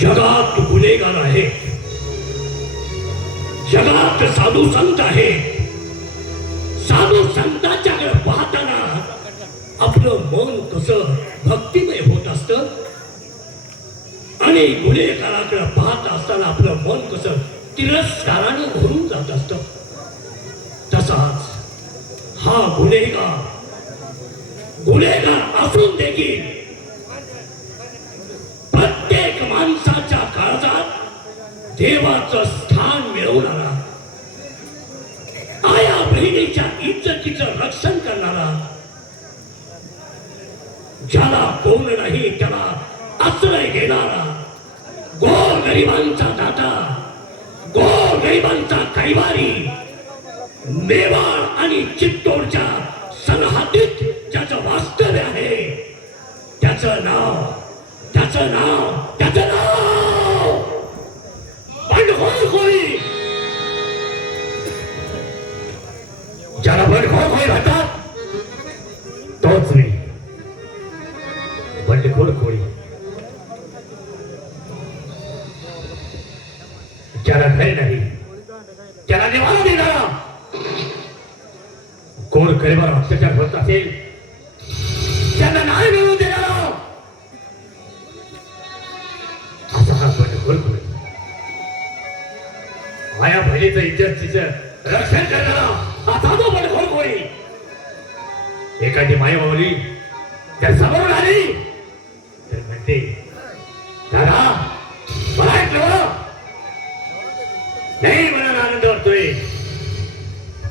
जगात गुन्हेगार आहेत, जगात साधू संत आहेत. साधू संतांच्याकडे पाहताना आपलं मन कसं भक्तिमय होत असतं आणि गुन्हेगाराकडे पाहत असताना आपलं मन कसं तिरस्काराने भरून जात असतं. तसाच हा गुन्हेगार असून देखील प्रत्येक माणसाच्या काळजात देवाचं स्थान मिळवणारा, आया बहिणीच्या इज्जतीचं रक्षण करणारा, ज्याला कोण नाही त्याला आश्रय घेणारा, गोरगरिबांचा दाता, गोरगरिबांचा कैवारी, मेवाड आणि चित्तोडच्या सरहद्दीत ज्याचं वास्तव्य आहे, त्याचं नाव बंडखोर कोळी. ज्याला बंडखोर कोळी म्हणतात तोच मी, बंडखोर कोळी. ज्याला घर नाही त्याला निवारा देणारा, कोण गरिबावर अत्याचार होत असेल त्यांना न्याय मिळवून देणारा, असा हा बंडखोर कोळी. माया बहिणीचं इज्जतीचं रक्षण करणारा असा तो बंडखोर कोळी. एखादी माया माऊली त्या समोर आली तर म्हणते, दादा मला ऐकलं नाही, मला आनंद वाटतोय.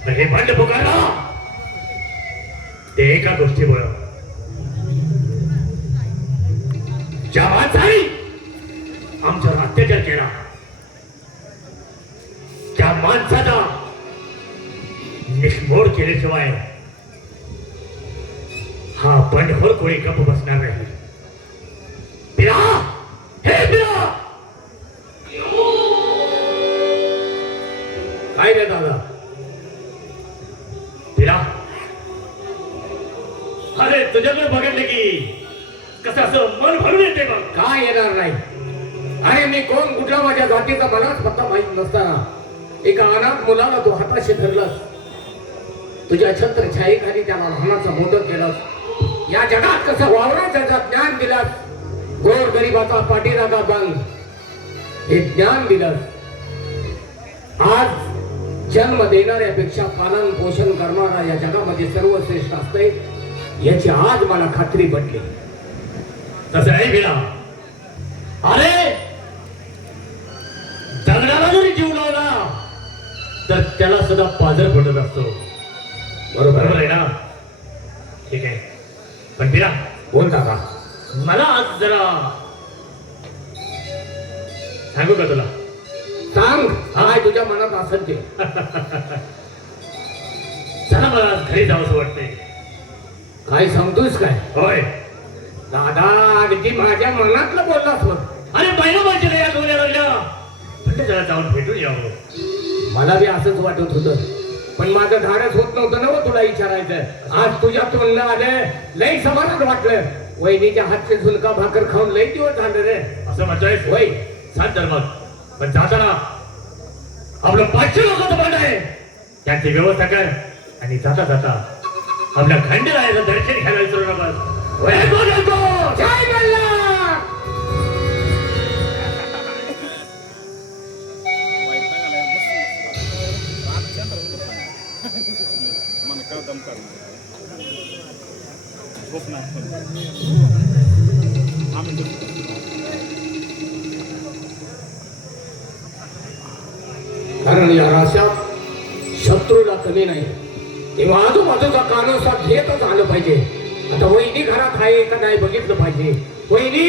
पण हे बंड पुकारला ते एका गोष्टीमुळे, ज्या माणसाने आमच्यावर अत्याचार केला त्या माणसाचा निष्मोड केल्याशिवाय हा बंडखोर कोळी गप्प बसणार नाही. पिरा, हे पिरा, काय रे दादा? पिरा, अरे तुझ्याकडे बघितलं की कसं असं मन भरून येते बघ. काय येणार नाही? अरे मी कोण, कुठल्या माझ्या जातीचा मलाच पत्ता माहीत नसताना एका अनाथ मुलाला तू हाताशी धरलास, तुझ्या छत्रछायेखाली त्याला लहानाचा मोदक केलास, या जगात कसं वावराचं ज्ञान दिलास, गोर गरीबाचा पाठीरागा बांध हे ज्ञान दिलास. आज जन्म देणाऱ्यापेक्षा पालन पोषण करणारा या जगामध्ये सर्वश्रेष्ठ असते याची आज मला खात्री पटली. तसं नाही बिना, अरे दगडाला जरी जीव लावला तर त्याला सुद्धा पाझर फुटत असतो. बरोबर आहे ना? ठीक आहे, पण बिना बोलता का? मला आज जरा सांगू का तुला? सांग, काय तुझ्या मनात असेल ते. चला, मला आज घरी जावंसं वाटतंय. काय सांगतोस काय? होय दादा, अगदी माझ्या मनातलं बोललास मग. अरे पहिलं म्हणजे या दोन्ही लागल्या पण जरा जाऊन भेटून यावं. मला बी असंच वाटत होतं, पण माझं धाडस होत नव्हतं ना तुला विचारायचं. आज तुझ्या तोंडला आलं, लई समाधान वाटलं. वहिनीच्या हातचे झुणका भाकर खाऊन लई दिवस झालं रे. असं म्हणतोय? होय. सांग तर मग. पण जाताना आपलं 500 लोकांचं बंड आहे, त्यांची व्यवस्था कर आणि जाता जाता आपल्या खंडेरायाचं दर्शन घ्यायला विसरू नका. जय मल्हार. कारण या राशात शत्रूला कमी नाही, तेव्हा आजूबाजूचा कानोसा घेतच आलं पाहिजे. आता वहिनी घरात आहे का नाही बघितलं पाहिजे. वहिनी,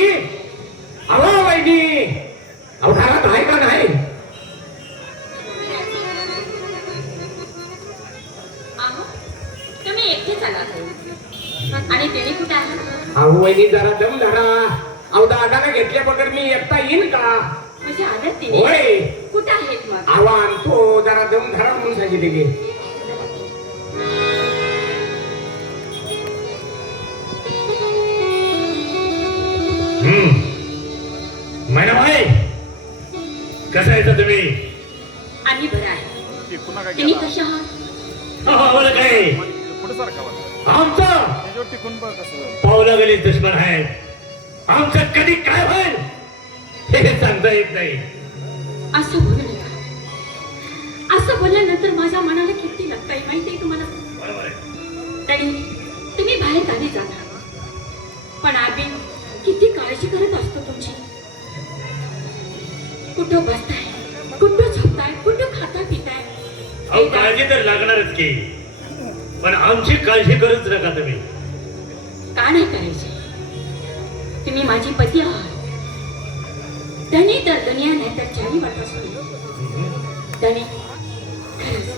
अहो वहिनी, अहो घरात आहे का नाही? तुम्ही एकटेच आलात आणि तुम्ही कुठे आहात? अहो वहिनी, जरा दम धरा. अहो दादाला घेतल्या बगर मी एकटा येईन का? म्हणजे आदत तिने होय. कुठे आहेत मग? अहो आणतो, जरा दम धरा म्हणून सांगितले की. मैना भाई, कसं आहे तर तुम्ही? आम्ही बरं आहे तुम्ही कशा आहात? आम्हाला काय आमचा पावला गली दुश्मन आहे. आमचं कधी काय होईल हे सांगता येत नाही. असं बोलू नका. असं बोलल्यानंतर माझ्या मनाला किती लागतंय माहितीये तुम्हाला? बरोबर आहे. तरी तुम्ही बाहेर गावी जाता पण आम्ही किती काळजी करत असतो तुमची. कुठं बसताय, कुठं झोपताय, कुठं खाता पिताय. अहो काळजी तर लागणारच की, पण आमची काळजी करूच नका तुम्ही. का नाही करायची? तुम्ही माझी पती आहात. धनी तर दुनिया नाही तर चारी वाटासून धनी. खरंच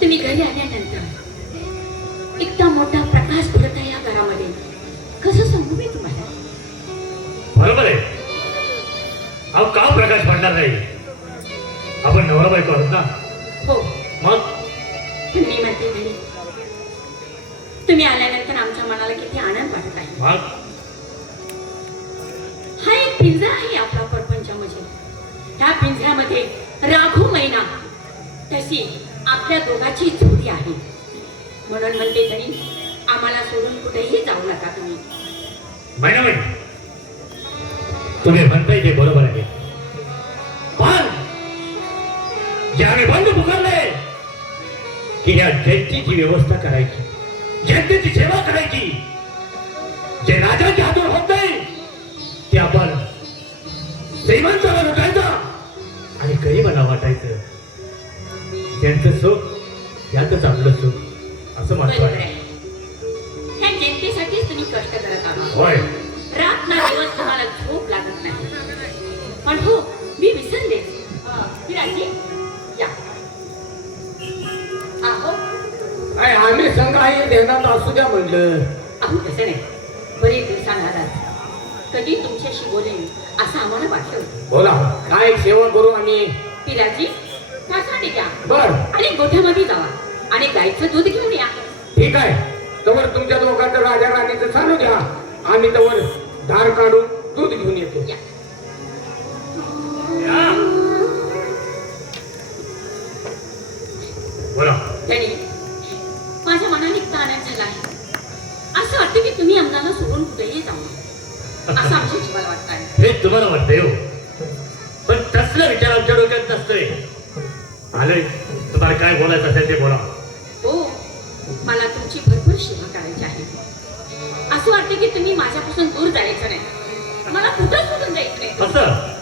तुम्ही घरी आल्यानंतर इतका मोठा प्रकाश पडत आहे या घरामध्ये. कसं सांगू मी तुम्हाला? बरोबर आहे. अहो का प्रकाश पडणार नाही? आपण नवरा बायको आहोत ना. हो मग मी म्हणते धनी, तुम्ही आल्यानंतर आमच्या मनाला किती आनंद वाटत आहे. मग हा एक पिंजरा आहे आपला परपंचामध्ये. ह्या पिंजऱ्यामध्ये राघू मैना तशी आपल्या दोघाची जोडी आहे. म्हणून म्हणते तरी आम्हाला सोडून कुठेही जाऊ नका तुम्ही. महिना महिना तुम्ही म्हणताय ते बरोबर आहे. पण ज्याने बंद पुकारले की या जनतेची व्यवस्था करायची, जनतेची सेवा करायची, जे राजाच्या हातून होत नाही ते आपण श्रीमंताला लुटायचं आणि गरिबाला वाटायचं. त्यांचं सुख यातच आपलं सुख असं म्हणतो बरोबर आहे. आहे. ह्या जनतेसाठीच तुम्ही कष्ट करत आहात. होय. रात ना दिवस तुम्हाला झोप लागत नाही. पण हो मी विसरले. विराजी या. आहो काय आम्ही संघ आहे ध्यानात असू द्या म्हणलं. अहो तसं नाही. बरेच दिवसांना आलात. कधी तुमच्याशी बोलेन असं आम्हाला वाटलं होतं. बोला काय सेवा करू आम्ही. विराजी कासाने द्या बर आणि गोठ्यामध्ये जावा आणि गाईचं दूध घेऊन या. ठीक आहे. तवर तुमच्या दोघांचं राजा राणीचं चालू द्या. आम्ही तवर धार काढून दूध घेऊन येतो. या. बोला. त्यांनी माझ्या मनाने इतका आनंद झाला आहे. असं वाटतं की तुम्ही आम्हाला सोडून कुठेही जाऊ नका. असं आमच्या जीवाला वाटत आहे. हे तुम्हाला वाटतंय हो, पण तसला विचार आमच्या डोक्यात नसतोय. आलंय तुम्हाला काय बोलायचं असेल ते बोला. हो मला तुमची भरपूर सेवा करायची आहे. असं वाटतं की तुम्ही माझ्यापासून दूर जायचं नाही. मला कुठं सोडून जायचं नाही. असं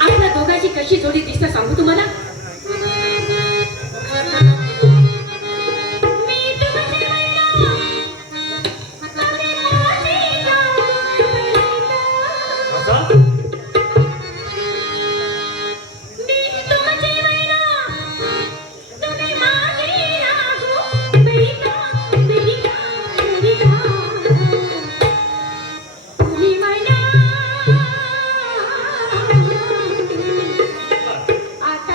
आपल्या दोघांची कशी जोडी दिसतं सांगू तुम्हाला? आता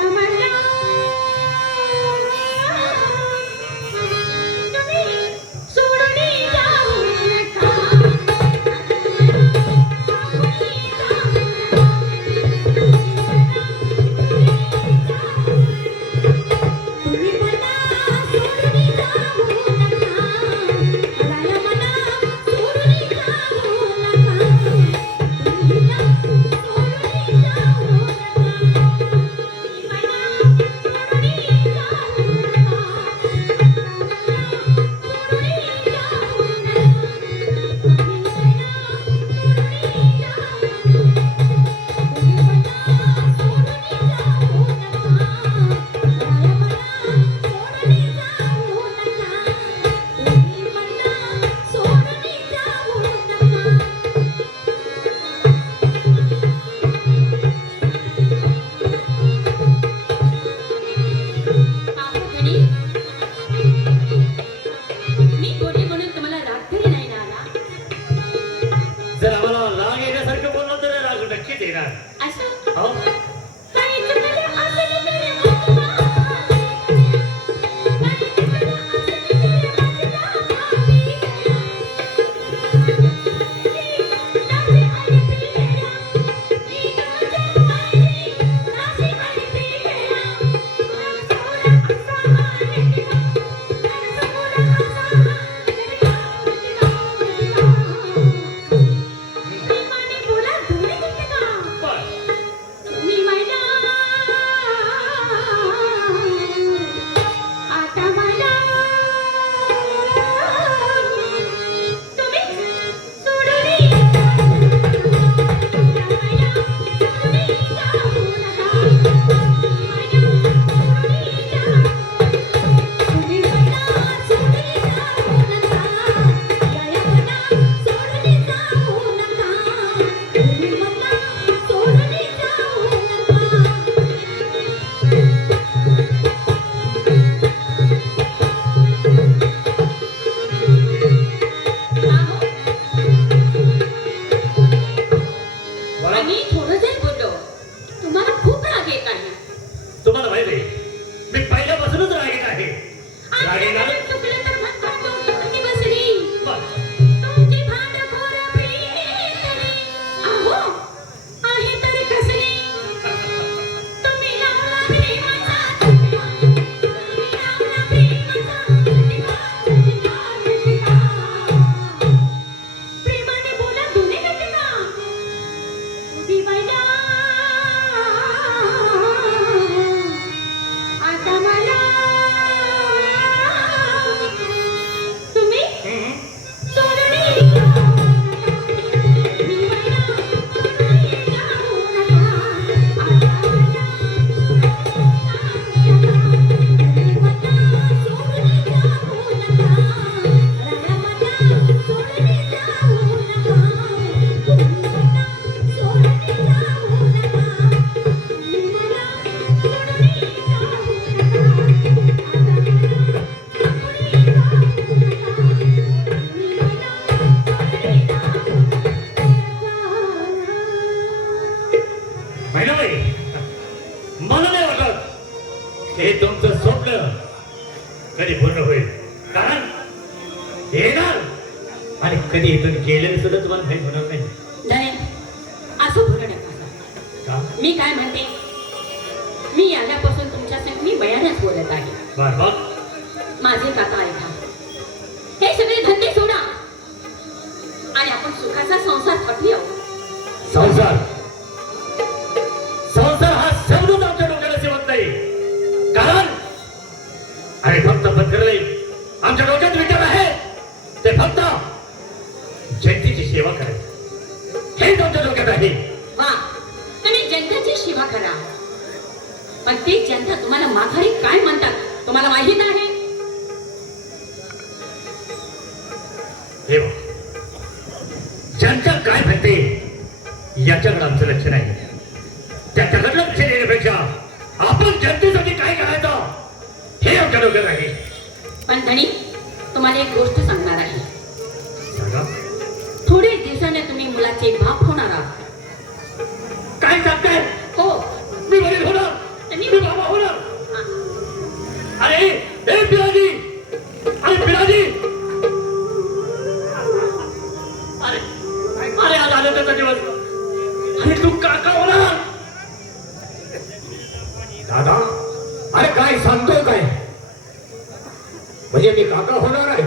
हे तुमचं स्वप्न कधी पूर्ण होईल. कारण येणार आणि कधी इथून गेलेलं सुद्धा तुम्हाला माहीत होणार नाही. नाही, असं बोलू नका. का? मी काय म्हणते, मी आल्यापासून तुमच्या संग मी बयानच बोलत आहे. बर बर. माझे काका ऐका, हे सगळे धंदे सोडा आणि आपण सुखाचा संसार पटवूया. संसार संसार हा शब्दच आमच्या डोक्याला सेवत नाही. कारण आणि फक्त पत्करले आमच्या डोक्यात विचार आहे ते फक्त जनतेची सेवा करायची हेच आमच्या डोक्यात आहे. वा, तुम्ही जनतेची सेवा करा, पण ती जनता तुम्हाला माघारी काय म्हणतात तुम्हाला माहित आहे? हे बघ, जनता काय म्हणते याच्याकडे आमचं लक्ष नाही. त्याच्याकडे लक्ष देण्यापेक्षा आपण जनतेसाठी काय करायचं हे आमच्या डोक्यात आहे. पण धनी, तुम्हाला एक गोष्ट सांगणार आहे. सांगा. थोडे दिवसाने तुम्ही मुलाचे बाप होणार आहात. काय सांगताय? हो, मी वडील होणार, मी बाबा होणार. अरे ए पिराजी, अरे पिराजी, अरे अरे आज आलं त्याचा दिवस आणि तू काका होणार. दादा, अरे काय सांगतोय काय? म्हणजे मी काका होणार आहे?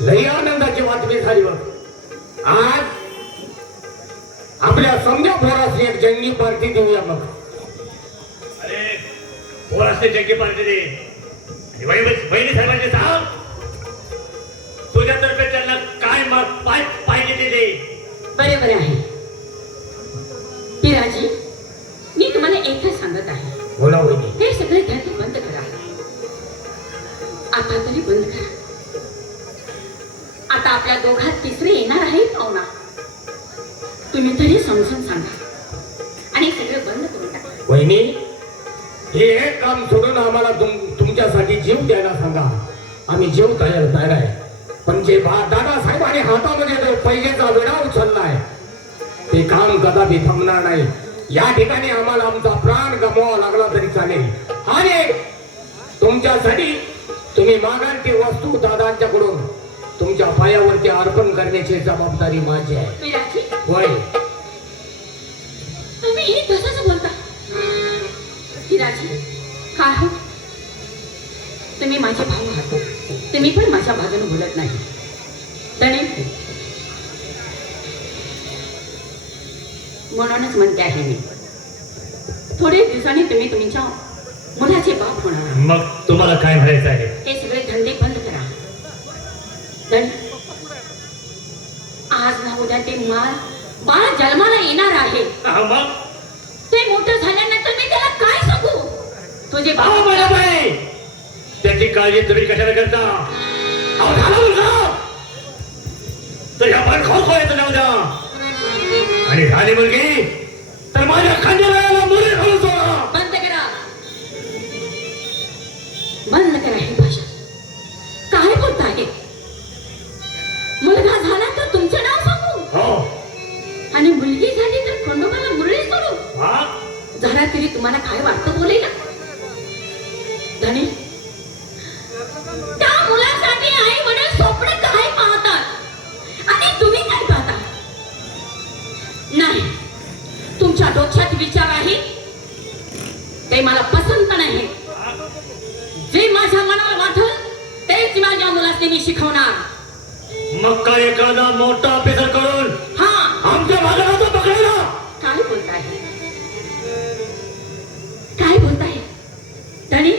लई आनंदाची बातमी झाली बघ. आज आपल्या समजा पोरास एक जंगी पार्टी देऊया मग. अरे पोरासने जग्गी पार्टी दे. बहिणी साहेबांचे सांग तुझ्यातर्फे त्यांना काय पाहिजे ते दे. बरोबर आहे पिराजी. मी तुम्हाला एकच सांगत आहे, बोला वहिनी. हे सगळे धंदे बंद करा. आता तरी बंद करा. आता आपल्या दोघात तिसरे येणार आहे पाहुणा. तुम्ही तरी समजून सांगा आणि सगळे बंद करून टाका. वहिनी, हे एक काम सोडून आम्हाला तुमच्यासाठी जीव द्यायला सांगा. आम्ही जीव तयार आहे. पण जे दादासाहेबांनी हातामध्ये जो पैजेचा विडा उचललाय ते काम कदापि थांबणार नाही. या ठिकाणी आम्हाला आमचा प्राण गमवावा लागला तरी चालेल. आणि तुमच्यासाठी तुम्ही मागाल ती वस्तू दादांच्याकडून तुमच्या पायावरती अर्पण करण्याची जबाबदारी माझी आहे. पिराजी, होय. तुम्ही तसंच बोलता. पिराजी, काय हो, तुम्ही माझे भाऊ आहात, तुम्ही पण माझ्या बाजूने बोलत नाही. तणे, म्हणूनच म्हणते आहे मी, थोडे दिवसांनी तुम्ही तुमच्या मुलाचे बाप होणार. मग तुम्हाला काय म्हणायचं आहे? हे सगळे धंदे बंद करा. तणे, आज ना उद्या ते बाळ जन्माला येणार आहे. मग ते मोठं झाल्यानंतर मी त्याला काय सांगू? तुझे बाबा बाई त्याची काळजी तुम्ही कशाला करता? अहो झाला मुलगा तर या पण खो येतो जाऊ द्या. आणि झाली मुलगी तर माझ्या खांद्याला मुली घालून सोडा. बंद करा, बंद करा ही भाषा. काय बोलत आहे? मुलगा झाला तर तुमचं नाव सांगू हो आणि मुलगी झाली तर खंडोबाला मुरळी सोडू. हा जरा तरी तुम्हाला काय वाटतं बोलेला? धनी, त्या मुलासाठी आई वडील स्वप्न काय पाहतात आणि तुम्ही काय पाहता? नाही, तुमच्या डोक्यात विचार आहे ते मला पसंत नाही. जे माझ्या मनाला वाटल तेच माझ्या मुलाने मी शिकवणार. मग काय एखादा मोठा ऑफिसर करून हा, आमच्या भागाला पकडायला? काय बोलताय? काय बोलताय? धनी,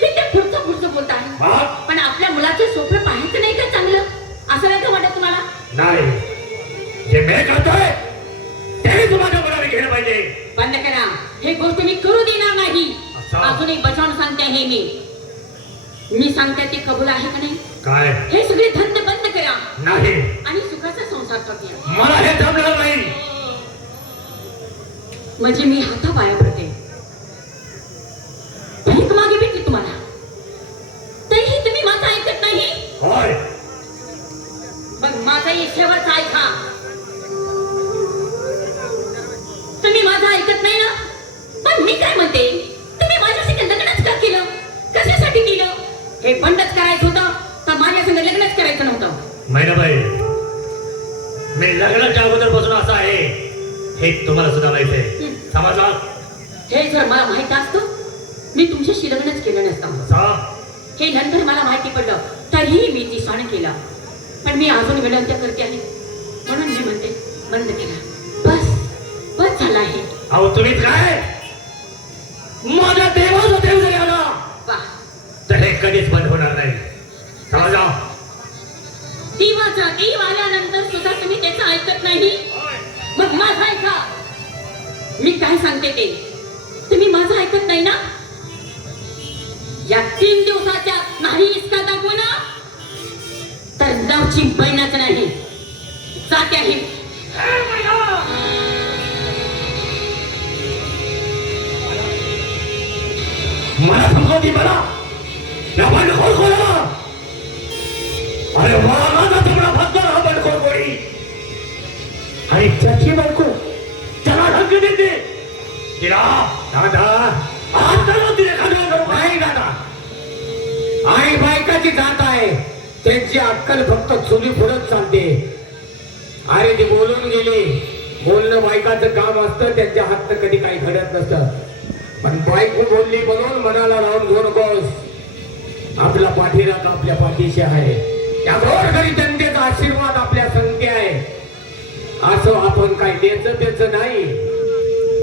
किती पुढचं बोलताय. हा? पण आपल्या मुलाचं स्वप्न पाहायचं नाही का चांगलं? असं नाही का वाटत तुम्हाला? नाही, जे मी करतोय ते तुम्हाला मुलाने घेणं पाहिजे. बंद करा, हे गोष्ट मी करू देणार नाही. असं? अजून एक बचावून सांगते हे मी सांगते ते कबूल आहे का नाही? काय? हे सगळे धंदे बंद करा नाही, आणि सुखाचा संसार करूया. मला हे जमणार नाही. म्हणजे मी हातापाया पडते, भीक मागे भेटली तुम्हाला, तरीही तुम्ही माझं ऐकत नाही. होय, मग माझाही शेवटचा ऐका. तुम्ही माझं ऐकत नाही ना? पण मी काय म्हणते, हे बंदच करायचं होतं तर माझ्या संग लग्नच करायचं नव्हतं. मैनाबाई, मी लग्नाच्या अगोदरपासून असा आहे हे तुम्हाला सुद्धा माहित आहे. समजला? हे जर मला माहित असतं मी तुमच्याशी लग्नच केलं नसतं. सा? हे नंतर मला माहिती पडलं तरीही मी ती सण केला. पण मी अजून विनंती करते आहे म्हणून मी म्हणते बंद केला. बस झालं आहे. अहो तुम्हीच काय माझ्या देवाचा देव जरी आला वा, तर हे कधीच बंद होणार नाही. समजा? देवाचा देव आल्यानंतर सुद्धा तुम्ही त्याचं ऐकत नाही. मग माझं ऐका. मी काय सांगते ते तुम्ही माझं ऐकत नाही ना. या 3 दिवसाच्या नाही इसका दाखवू ना तर नवची बहिणाचं नाही जाते आहे. मला समजवती मला या बंडखोर कोणाला? अरे वाघाचा तुकडा फक्त हा बंडखोर कोणी आणि त्याची बायको त्याला ढंग देते. तिला दादा आता तिने खाली नाही दादा, आई बायकाची जात आहे त्यांची अक्कल फक्त चुली पुढत चालते. अरे ती बोलून गेली. बोलणं बायकाचं काम असतं, त्यांच्या हातनं कधी काही घडत नसतं. पण बायको बोलली म्हणून मनाला लावून घेऊ नकोस. आपला पाठीराख आपल्या पाठीशी आहे. त्या घरी जनतेचा आशीर्वाद आपल्या संगती आहे. असं आपण काय द्यायचं त्याचं नाही.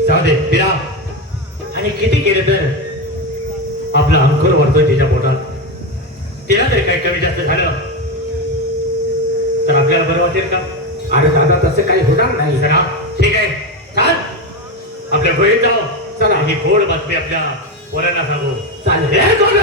जाऊ दे तिला. आणि किती केलं तर आपला अंकुर वाढतोय तिच्या पोटात. तिला तरी काही कमी जास्त झालं तर आपल्याला बरं वाटेल का? अरे दादा तसं काही होणार नाही. चला ठीक आहे, चाल आपल्या गोळीत जाऊ. चला. ही गोड बातमी आपल्या पोरांना सांगू. चालेल. हे गोड